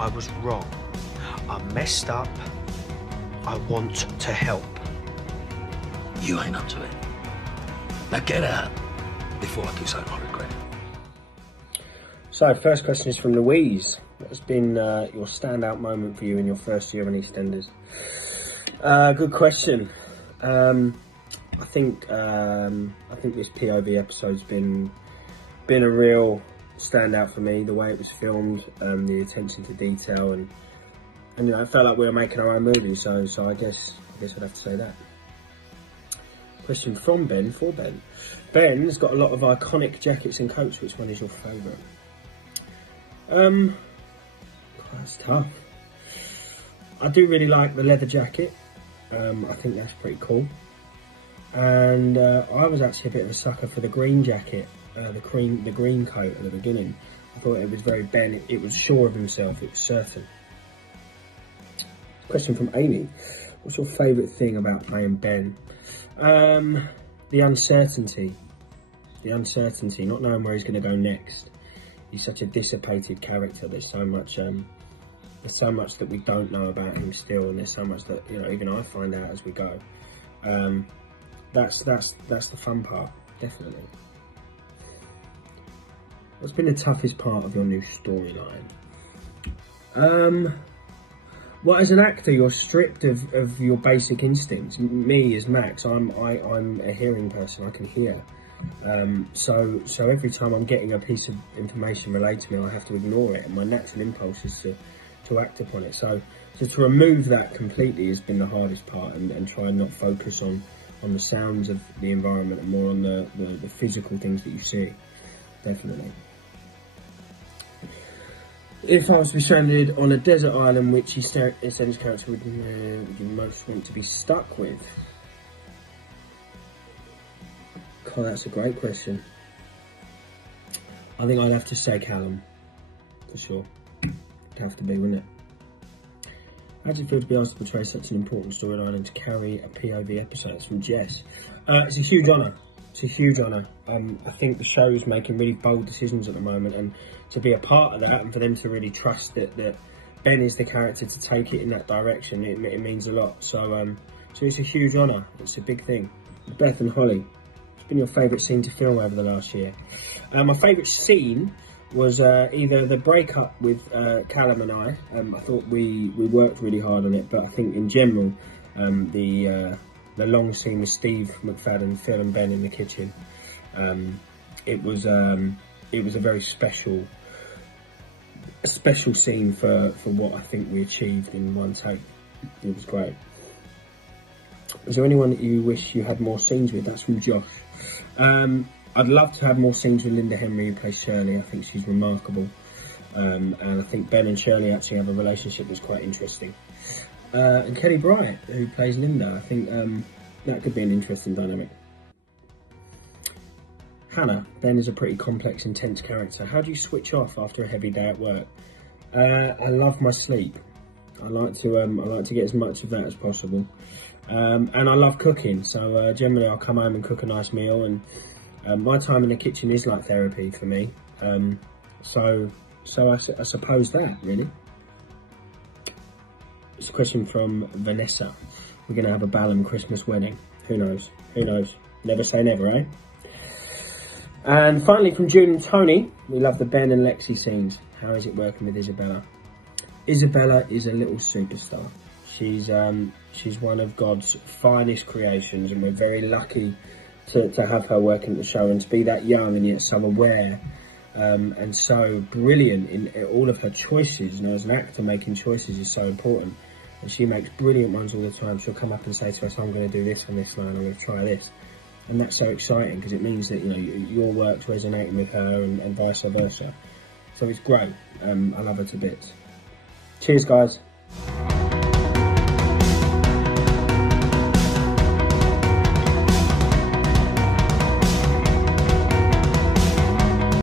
I was wrong. I messed up. I want to help. You ain't up to it. Now get out before I do something I regret. So, first question is from Louise. What has been your standout moment for you in your first year on EastEnders? Good question. I think this POV episode's been a real standout for me. The way it was filmed, the attention to detail, and you know, it felt like we were making our own movie. So I guess I'd have to say that. Question from Ben for Ben. Ben's got a lot of iconic jackets and coats. Which one is your favourite? That's tough. I do really like the leather jacket. I think that's pretty cool. And I was actually a bit of a sucker for the green jacket, the green coat at the beginning. I thought it was very Ben. It was sure of himself. It was certain. Question from Amy. What's your favourite thing about playing Ben? The uncertainty. The uncertainty, not knowing where he's going to go next. He's such a dissipated character. There's so much that we don't know about him still, and there's so much that, you know, even I find out as we go. That's the fun part, definitely. What's been the toughest part of your new storyline? Well, as an actor, you're stripped of your basic instincts. Me as Max, I'm a hearing person. I can hear. So every time I'm getting a piece of information relayed to me, I have to ignore it, and my natural impulse is to act upon it. So to remove that completely has been the hardest part, and try and not focus on the sounds of the environment and more on the physical things that you see, definitely. If I was to be stranded on a desert island, which EastEnders character would you most want to be stuck with? God, that's a great question. I think I'd have to say Callum, for sure. It'd have to be, wouldn't it? How do you feel to be asked to portray such an important storyline and to carry a POV episode? It's from Jess. It's a huge honour. It's a huge honour. I think the show's making really bold decisions at the moment, and to be a part of that and for them to really trust that Ben is the character to take it in that direction, it means a lot. So it's a huge honour. It's a big thing. Beth and Holly, what's been your favourite scene to film over the last year? My favourite scene was either the breakup with Callum and I. I thought we worked really hard on it, but I think in general, the long scene with Steve McFadden, Phil and Ben in the kitchen, it was a very special scene for what I think we achieved in one take. It was great. Is there anyone that you wish you had more scenes with? That's from Josh. I'd love to have more scenes with Linda Henry, who plays Shirley. I think she's remarkable. And I think Ben and Shirley actually have a relationship that's quite interesting. And Kelly Bryant, who plays Linda, I think that could be an interesting dynamic. Hannah, Ben is a pretty complex, intense character. How do you switch off after a heavy day at work? I love my sleep. I like to get as much of that as possible. And I love cooking, so generally I'll come home and cook a nice meal, and my time in the kitchen is like therapy for me. So I suppose that, really. It's a question from Vanessa. We're going to have a Balham Christmas wedding. Who knows? Who knows? Never say never, eh? And finally from June and Tony, we love the Ben and Lexi scenes. How is it working with Isabella? Isabella is a little superstar. She's one of God's finest creations, and we're very lucky to have her working at the show, and to be that young and yet so aware and so brilliant in all of her choices. You know, as an actor, making choices is so important, and she makes brilliant ones all the time. She'll come up and say to us, I'm going to do this on this line, I'm going to try this. And that's so exciting, because it means that, you know, your work's resonating with her and vice versa. So it's great. I love her to bits. Cheers, guys.